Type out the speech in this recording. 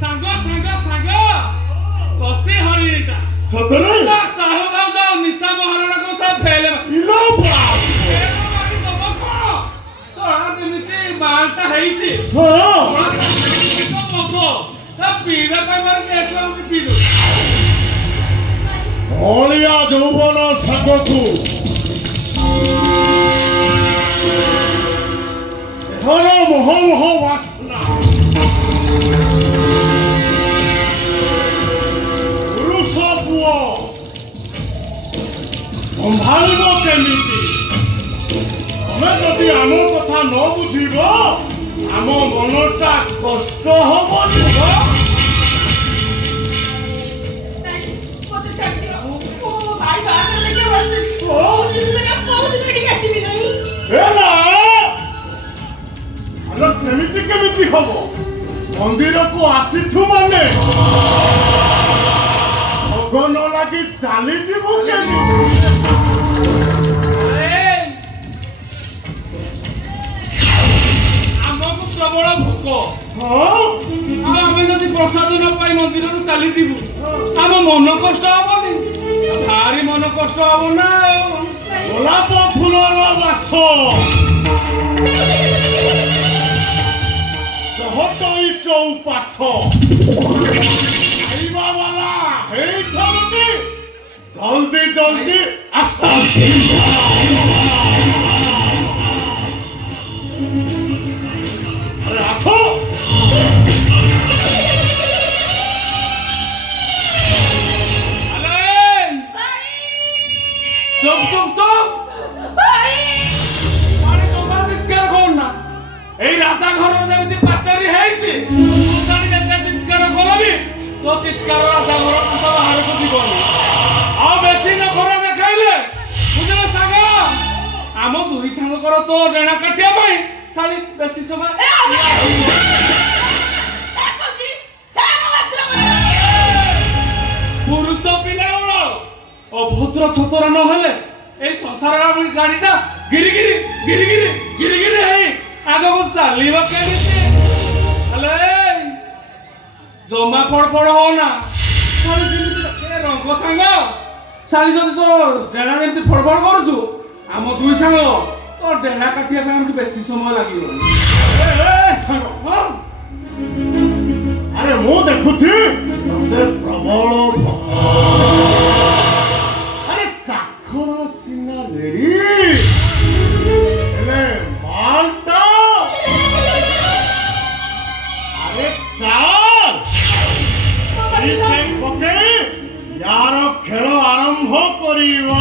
ସାଙ୍ଗ ସାଙ୍ଗ ସାଙ୍ଗ କସି ହରିଟା ସତରେ ସାହୁ ଭାଉଜ ନିଶା ମହାରଣାକୁ ସବୁ ଫେଲ ଇଲୋ ବାପ ଯେମିତି ମାଲଟା ହେଇଛି ପିଇବା ପାଇଁ ପିଇଲୁ ଅଳିଆ ଯୌବନ ସାଙ୍ଗକୁ ଘର ମୋହ ମୋହ ବାସ୍ନା ପୁରୁଷ ପୁଅ ସମ୍ଭାଳିବ କେମିତି? ତମେ ଯଦି ଆମ କଥା ନ ବୁଝିବ ଆମ ମନଟା କଷ୍ଟ ହବ। ସେମିତି କେମିତି ହବ? ମନ୍ଦିରକୁ ଆସିଛୁ ମାନେ ଭୋଗ ନ ଲାଗି ଚାଲିଯିବୁ କେମିତି? ଆମକୁ ପ୍ରବଳ ଭୋକ ହଁ ଆମେ ଯଦି ପ୍ରସାଦ ନ ପାଇ ମନ୍ଦିରରୁ ଚାଲିଯିବୁ ଆମ ମନ କଷ୍ଟ ହବନି? ଭାରି ମନ କଷ୍ଟ ହବ ନା। ଗୋଲାପ ଫୁଲର ବାସ ଚହଟଇ ଚଉପାଶ ଖାଇବା ବାଲା ହେଇଛନ୍ତି ଜଲ୍ଦି ଜଲ୍ଦି ଆସ। ଆରେ ଆସ। চুপ চুপ চুপ আরে তোমার চিৎকার কর না এই রাজা ঘর যেমন পাচারি হয়েছে তুই যেতে চিৎকার করবি তো চিৎকার রাজা ঘর তো বাহারକୁ দিবনি ଆଉ বেশি না ঘর দেখাইলে বুঝলে সাঙ্গ ଆମ ଦୁଇ ସାଙ୍ଗଙ୍କର ତ ଡେଣା କାଟିବା ପାଇଁ ଶାଳି ବେଶୀ ସମୟ ପୁରୁଷ ପିଲା ବଳ অভদ্র ছতরা নহলে এই সংসারর গাড়িটা গিরিগিরি গিরিগিরি গিরিগিরি হেই আগକୁ চালিব কেমিতি? হ্যালো জমা ফড়ফড় হও না শালি যেମିତି রঙ্গ সাঙ্গ শালি যদি তো ডেଣା যেମିତି ফড়ফড় କରୁଛୁ ଆମ ଦୁଇ ସାଙ୍ଗ ତ ଡେଣା କାଟିବା ପାଇଁ ଆମକୁ ବେଶୀ ସମୟ ଲାଗିବ। ସାଙ୍ଗ ହଁ ଆରେ ମୁଁ ଦେଖୁଛି ତତେ ପ୍ରବଳ ଭୋକ। ଚାଖଣ ସିନା ରେଡି ହେଲେ ମାଲଟା ଆରେ ଚାଲ ପକେଇ ୟାର ଖେଳ ଆରମ୍ଭ କରିବା।